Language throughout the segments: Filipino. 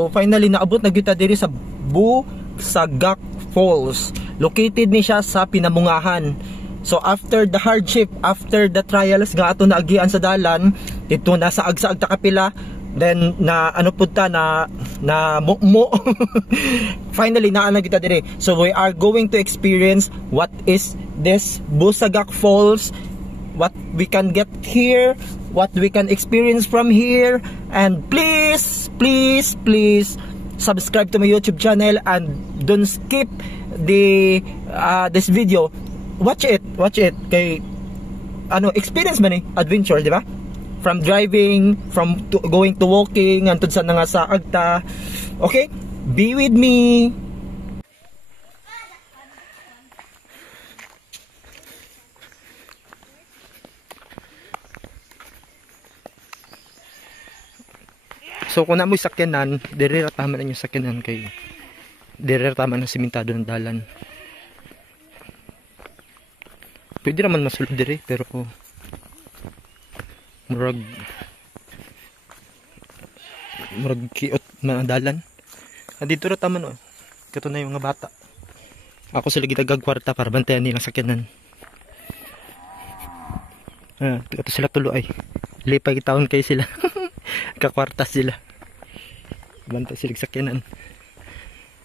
So finally naabot na kita diri sa Busagak Falls. Located ni siya sa Pinamungahan. So after the hardship, after the trials nga ato naagian sa dalan, dito na sa agsa-agta kapila, then na ano punta na mo finally naa na kita dire. So we are going to experience what is this Busagak Falls, what we can get here, what we can experience from here. And please subscribe to my YouTube channel and don't skip the this video. Watch it kay ano, experience man adventure, di ba? From driving, from going to walking, antud sa nga sa agta. Okay? Be with me. So kung namoy sakyanan, dire ra tama na yung sakyanan kay dire ra tama na simentado ng dalan. Pwede naman masulod dire pero murag kiot na dalan. Dito ra tama no. Kato na yung mga bata. Ako sila gitagag kwarta para bantayan nilang sakyanan. Kato sila tulo ay. Lipay taon kay sila. Kakwarta sila. Bantay sila sakyanan.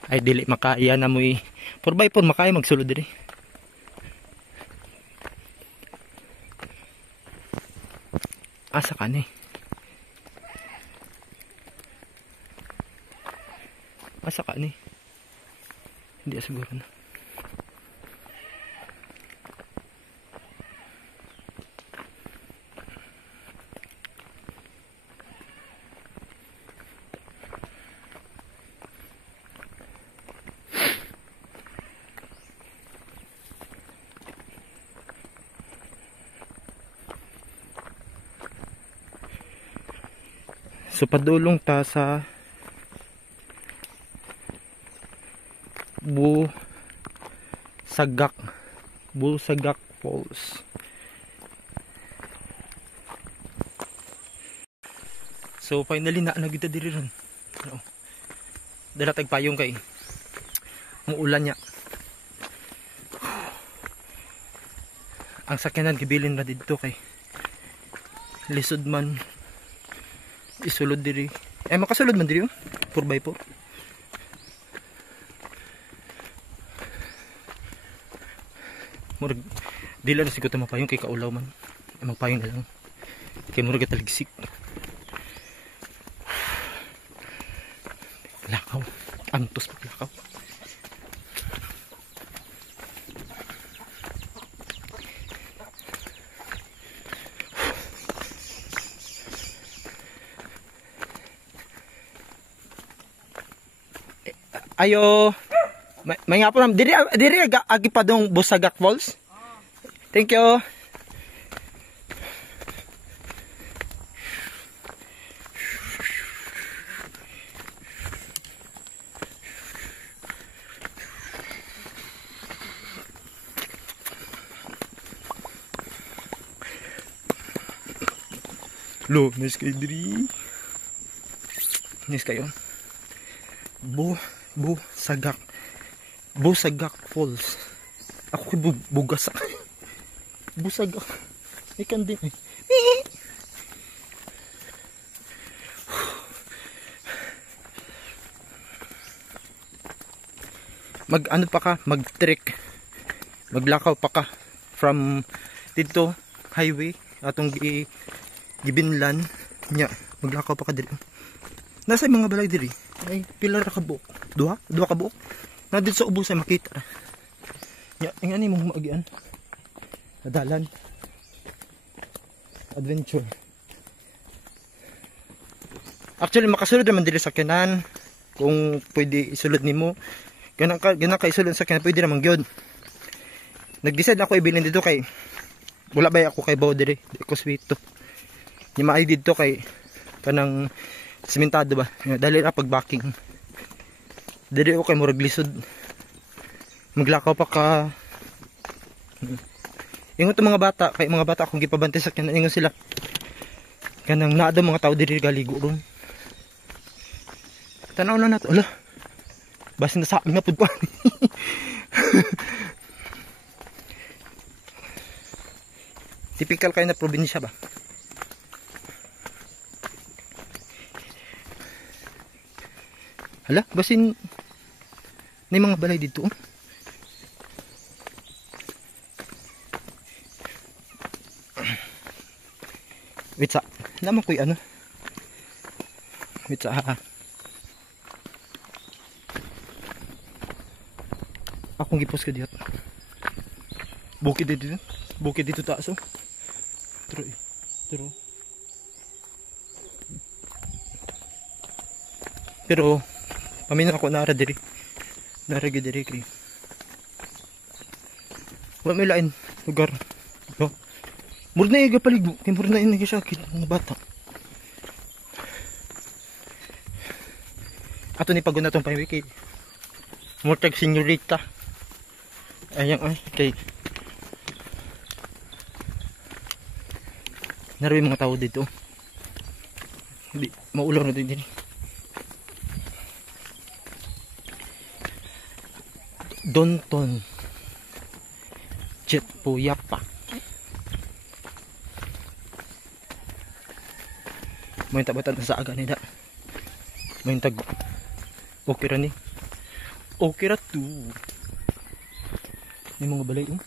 Ay dili makaya na mo 4x4 makaya magsulod dire. Asa ka ni? Asa ka ni? Hindi siguro na. So padulong ta sa Busagak Falls. So finally na kita diri ron. Dala tag payong kay muulan nya. Ang sakyanan gibilin ra didto kay lisod man. Isulod diri. Makasulod man diri 4x4. Murag dila na siguro mapayong kay kaulaw man. Magpayong na lang. Kay murag taligsik. Lakaw. Antos paglakaw. Ayo, may nga po naman. Diri agi pa dong Busagak Falls. Thank you. Lo, nice kayo diri. Nice kayo. Busagak Falls. Ako kay bugas. Busagak. Ikan din. Ano pa ka? Mag-trek. Maglakaw pa ka from dito highway atong gibinlan nya. Maglakaw pa ka diri. Nasa mga balay diri. Ay pila ra ka buok. Duha ka buok. Na dito sa ubos ay makita. Ya, ang ani mong maagian. Dalan. Adventure. Actually makasulod naman diri sa sakyanan kung pwede isulod nimo. Ganang ka isulod sa sakyanan pwede naman gyud. Nag-decide ako ibilin dito kay wala bay ako kay Baudry, di ko swito. Ni maay dito kay kanang simentado ba. Dali ra pag backing. Dili ako kay murag lisod. Maglakaw pa ka. Ingon to mga bata, kay mga bata akong gipabantay sa sakyanan, ingon sila. Kanang naado mga tao diri galigo ron. Tanaw na nato. Ala. Basin na sa akin na pud pa. Typical kayo na probinsya ba? Hala, basin may mga balay dito. Wait sa, naman ko ano? Wait sa akong gipos ka dito. Bukid dito. Bukid dito taas oh. True. Pero paminaw ako nara diri. Nara gyud diri kay. Wa may lain lugar. No. Murag na iga palig, kay murag na ini siya kit mga bata. Ato ni paguna tong pamiki. Murag senyorita. Ayang ay kay naroy mga tao dito. Hindi maulaw na din. Donton Jet Puyapa. May tabatan sa aga nida. May tag okay ra ni. Okay ra tu. May mga balay oh.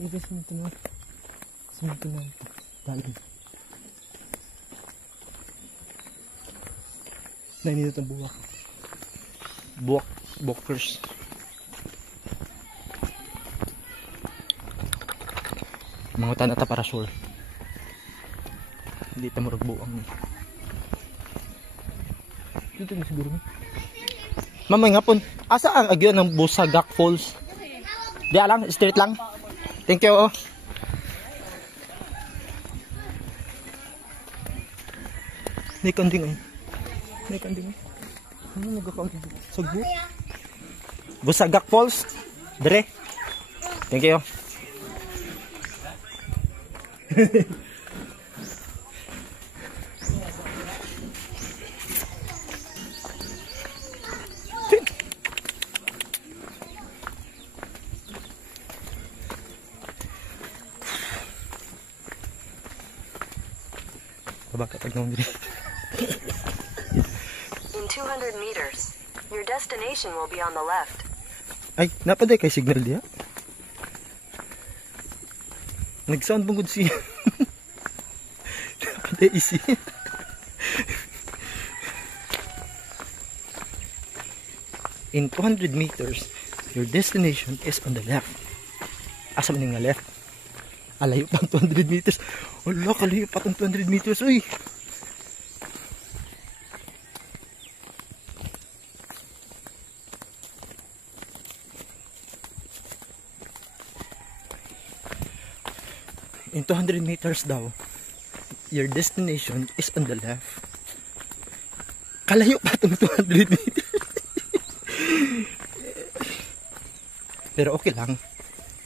Ay guys, sinto na. Dali. Nainit ang buwak. Buwakers. Mga tanata parasol. Hindi ta murag buang. Dito na siguro. Mamay ngapon, asa ang agyo ng Busagak Falls? Di lang, straight lang. Thank you. Oh. Nikanding ay. Ano nagkakanding? Sagbo? Busagak Falls. Dire. Thank you. In 200 meters, your destination will be on the left. Ay, napaday kay signal diya. Nag-sound bungod siya. Napaday isi. In 200 meters, your destination is on the left. Asa man nga left? Alayo pang 200 meters. Wala, kalayo pa tong 200 meters. Uy! In 200 meters daw, your destination is on the left. Kalayo pa tong 200 meters. Pero okay lang.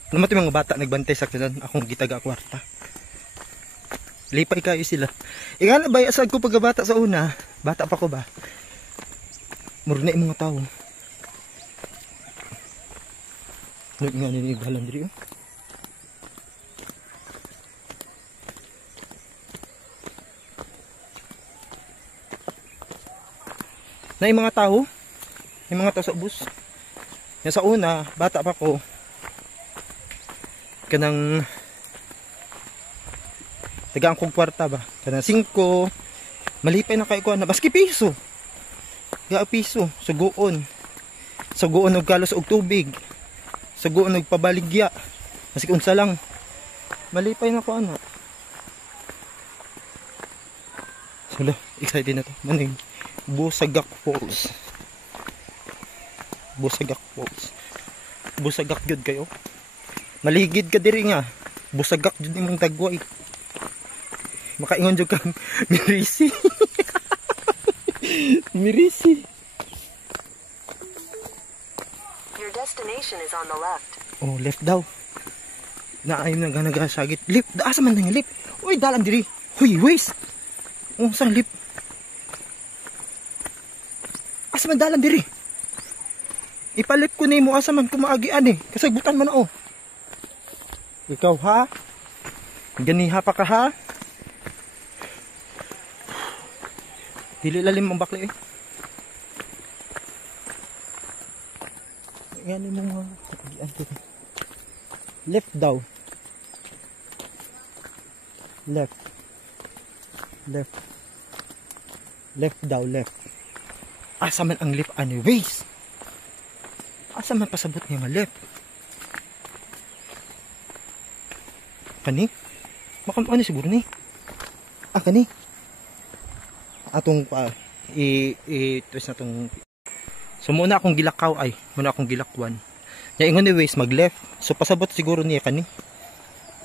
Naman yung mga bata nagbantay sa kanan, akong gitaga kwarta. Lipay kayo sila. Ingana ba asag ko pagkabata sa una? Bata pa ko ba? Murna yung mga tao. Nga nini balan diri. Na yung mga tao. Yung mga tao sa bus. Yung sa una, bata pa ko. Kanang tagaan kong kwarta ba? Kanang 5. Malipay na kayo ko na. Baski piso. Ga piso. Suguon. Suguon og kalos og tubig. Suguon og pabaligya. Maski unsa lang. Malipay na ko ana. Sala, excited na to. Maning Busagak Falls. Busagak Falls. Busagak gyud kayo. Maligid ka diri nga. Busagak jud imong tagway. Makaingon jud ka Mirisi. Mirisi. Your destination is on the left. Oh, left daw. Naayon na ganagasagit. Lip, asa man nang lip? Uy, dalan diri. Huy, waste. Oh, saan lip? asa man dalan diri? Ipalip ko nimo asa man kumaagian eh. Kasagbutan man oh. Ikaw ha? Ganiha pa ka ha? Dili lalim ang bakli eh. Yan mo mga kumaagian diri. Left daw. Left. Left. Left daw, left. Asa man ang left anyways? Asa man pasabot niya nga left? Kani? Makam ano siguro ni? Ah, kani? Atong i-twist na tong. So muna akong gilakaw ay, muna akong gilakwan. Ya ingon ni ways mag left. So pasabot siguro niya kani.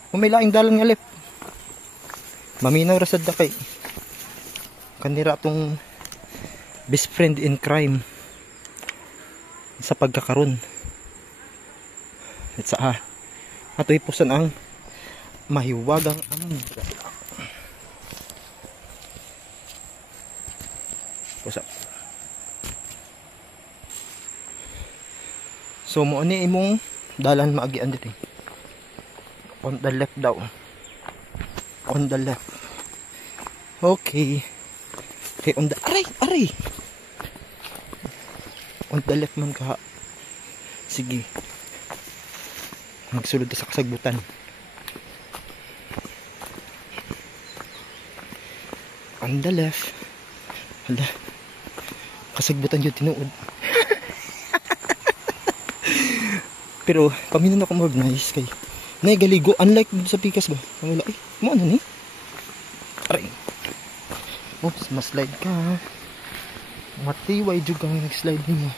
Kung may laing dalan nga left. Maminaw ra sad kay. Kanira tong best friend in crime sa pagkakaroon. At sa ato'y pusan ang mahiwagang amon. Pusa. So mo ni imong dalan maagian dito. On the left daw. On the left. Okay. Okay, on the aray. On the left man ka. Sige. Magsulod sa kasagbutan. On the left. Hala. Kasagbutan yun tinuod. Pero paminan ako mag-nice kay naigaligo, unlike sa pikas ba? Wala, mo ano ni? Aray. Oops, maslide ka. Matiway juga ang nag-slide niyo.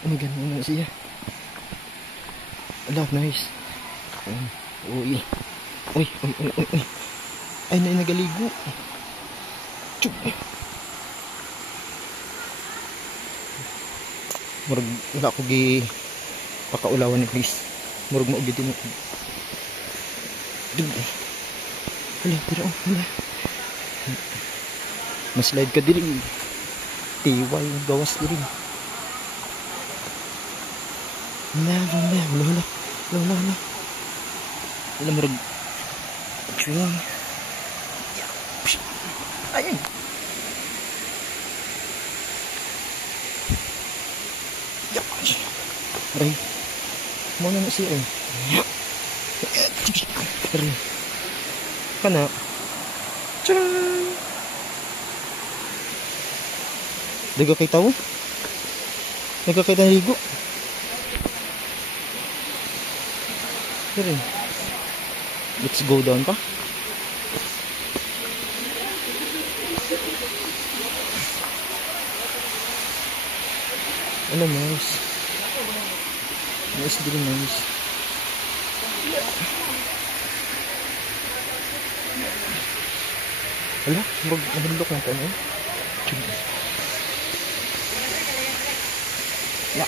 Oh my god, ano siya? Ala, nice. Uy. Ay, nagaligo. Chuk. Murag, wala ko gi pakaulawan ni please. Murag mo ugitin mo. Hala, pero hala. Maslide ka diri. Tiway gawas diri. Wala. Wala murag. Ching. Ay. Aray. Mo na siya eh. Aray. Kana. Tcharam. Daga kay tao. Daga kay tahigo. Aray. Let's go down pa. Ano nice. Nice din nice. Hala, magbulok na tayo. Ya.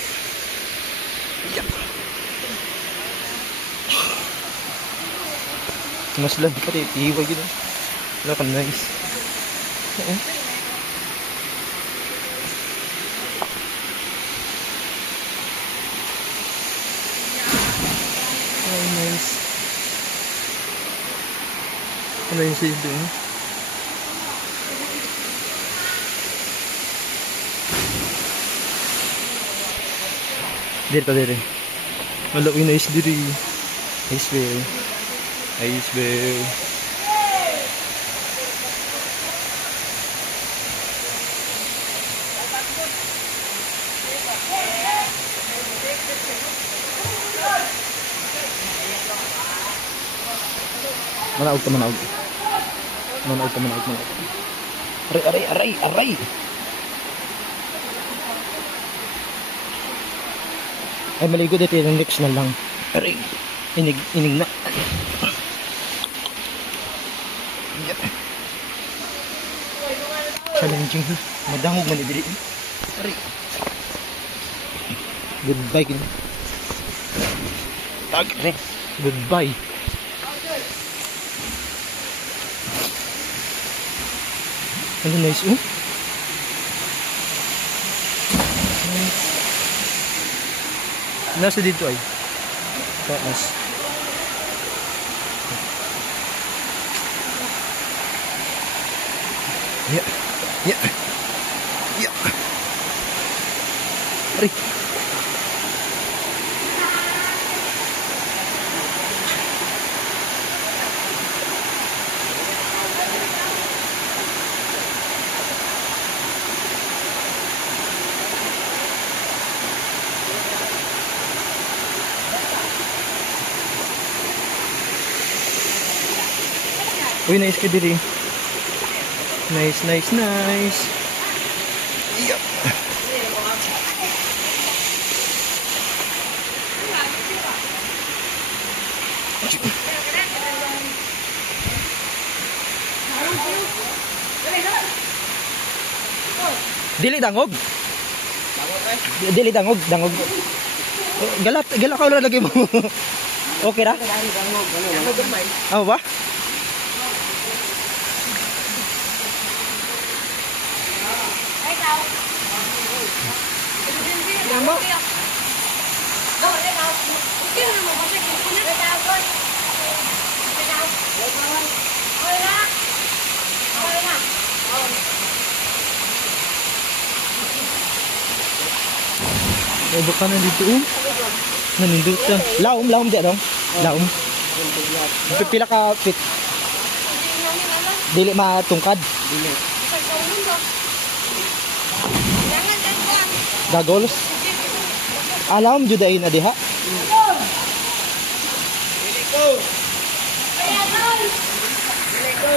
Mas lang pati iiway gitu. Wala ka nice. Nice. Ano yung save doon? Diri. Malawin na is diri. Ice bear. Manaog. Aray. Ay, maligo dito yung next na lang. Aray. Inig na. Challenging. Madangog man dili. Aray. Goodbye kin. Goodbye. Ano nice oh? Nasa dito ay. Taas. Ya. Ya. Ya. Ari. Uy, nice ka diri. Nice, nice, nice. Yup. Dili dangog. Dili dangog, dangog. Galat, galak ka lagi mo. Okay ra? Ano ba? Baka na dito nanindot ka. Laom di ano? Laom. Pila ka fit? Dili matungkad. Dili. Gagolos. Alam jud ay na diha. Dili ko. Dili ko.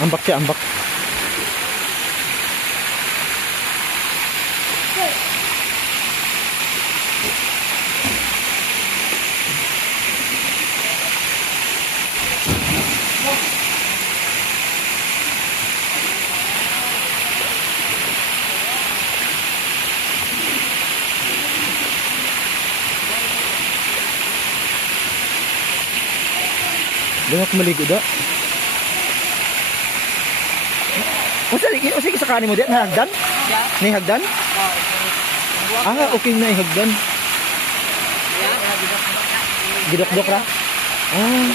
Ambak siya, ambak. Banyak maligo da. O sige sa kanin mo diyan, hagdan? Ni hagdan? Ah, okay na hagdan. Gidok-dok ra? Ah.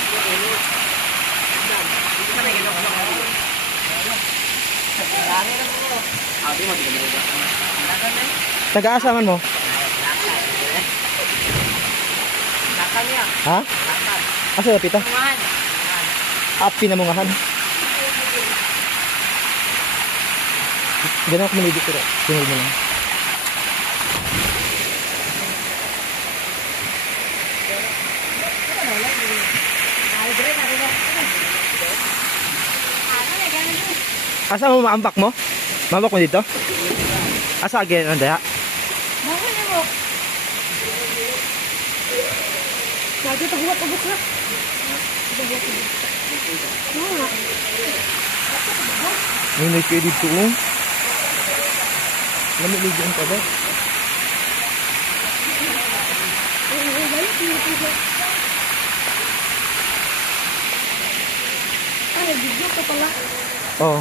Taga-asaman mo? Ha? Asa na pita? Api na mungahan. Ganun ako maligo pero tingnan mo lang. Asa mo maambak mo? Maambak mo dito? Asa again ang daya? Bakit mo? Lagi tahuat-tabuk na. May kayo dito Lamiligan pa ba? Ay, video ko pala. Oo.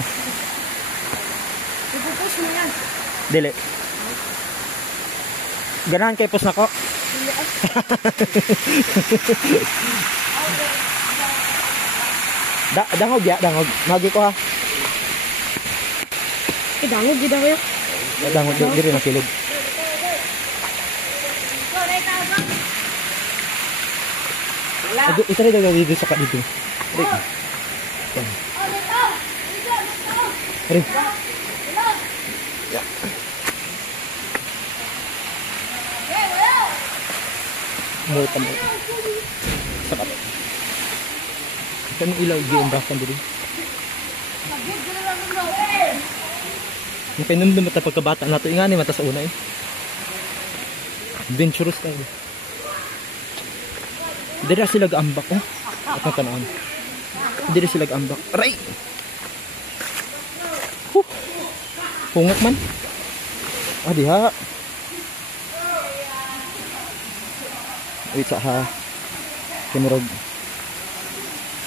Ipupost mo yan. Dili. Ganahan kay post na ko? Dangog ya, dangog. Magi ko ha. Dangog, gida kayo. Dangog, diri na kilid. Ito rin daw dito sa dito. Rin. Mau tambah. Sakat. Kan ilaw giimbakan diri. Yung pinundum mata pagkabata nato ingani mata sa una eh. Adventurous tayo. Dira sila gaambak oh. At tanawon. Dira sila gaambak. Aray. Pungak man. Ah diha. Wait sa ha. Kimurog.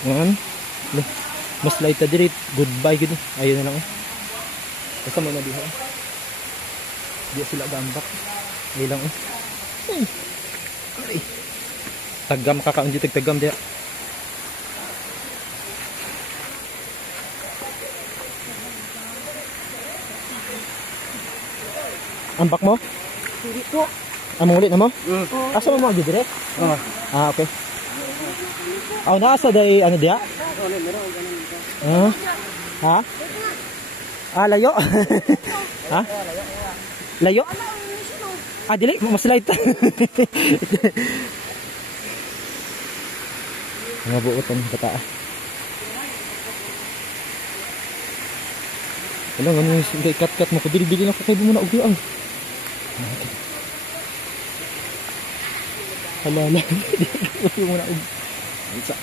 Yan. Mas light ta diri, goodbye gid. Ayun na lang. Basta mo na diha. Di sila gambak. Ayun lang. Ay. Tagam kakaon di tagam dia. Ambak mo? Hindi po. Among ulit na mo? Asa mo agi dire? Ah, okay. Aw nasa day ano dia? Ha? Ah, layo. Ha? Layo? Ah, dili mas light. Mga buot ang bata. Wala nga nung cut mo ko. Bili-bili na ko kayo muna. Ugi ang. Hala. Ugi muna. Isa.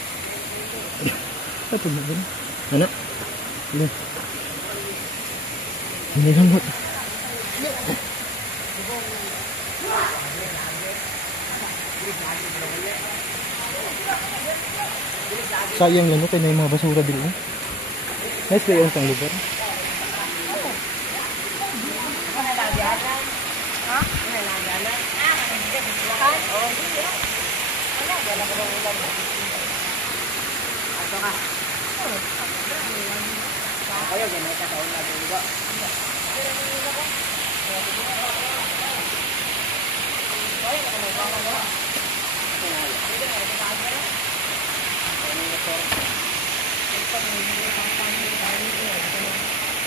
Apa mo ba? Ano? Ano? Hindi lang mo. Sayang lang kaya may mga basura dito. Nice ba yung tang lugar?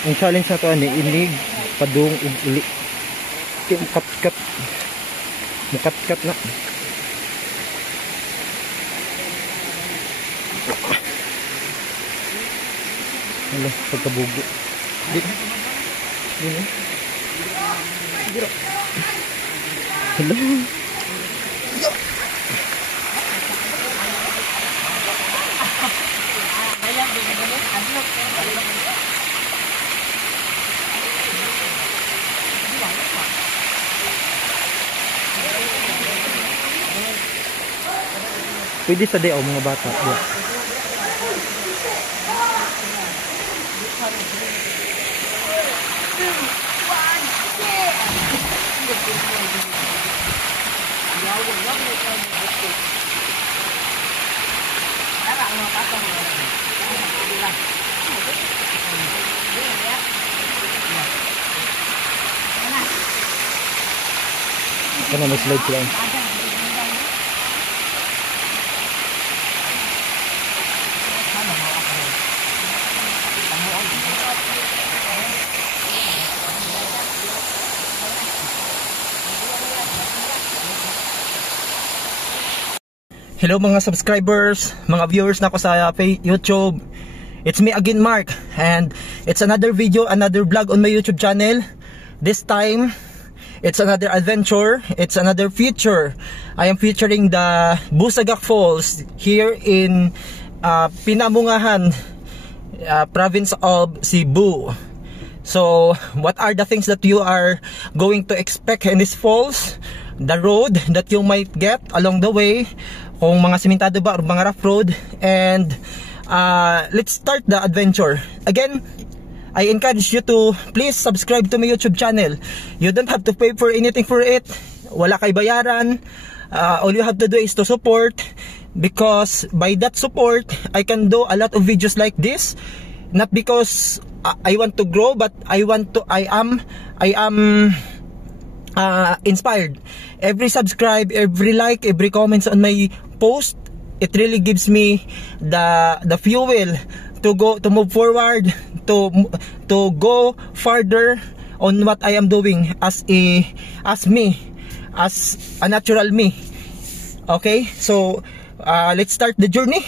Ang challenge na to ani inig, padung ug uli. Kat mukat na. Hala, pagkabugo. Di. Dino. Diro. Hala. Pwede sa day mga bata. Yeah. Kana may slide sila. Hello mga subscribers, mga viewers na ako sa YouTube. It's me again, Mark, and it's another video, another vlog on my YouTube channel. This time, it's another adventure, it's another feature. I am featuring the Busagak Falls here in Pinamungahan, province of Cebu. So, what are the things that you are going to expect in this falls? The road that you might get along the way, kung mga simentado ba or mga rough road, and let's start the adventure. Again, I encourage you to please subscribe to my YouTube channel. You don't have to pay for anything for it. Wala kay bayaran. All you have to do is to support, because by that support I can do a lot of videos like this. Not because I want to grow, but I am inspired. Every subscribe, every like, every comments on my post, it really gives me the fuel to move forward, to go farther on what I am doing as a natural me. Okay, so let's start the journey.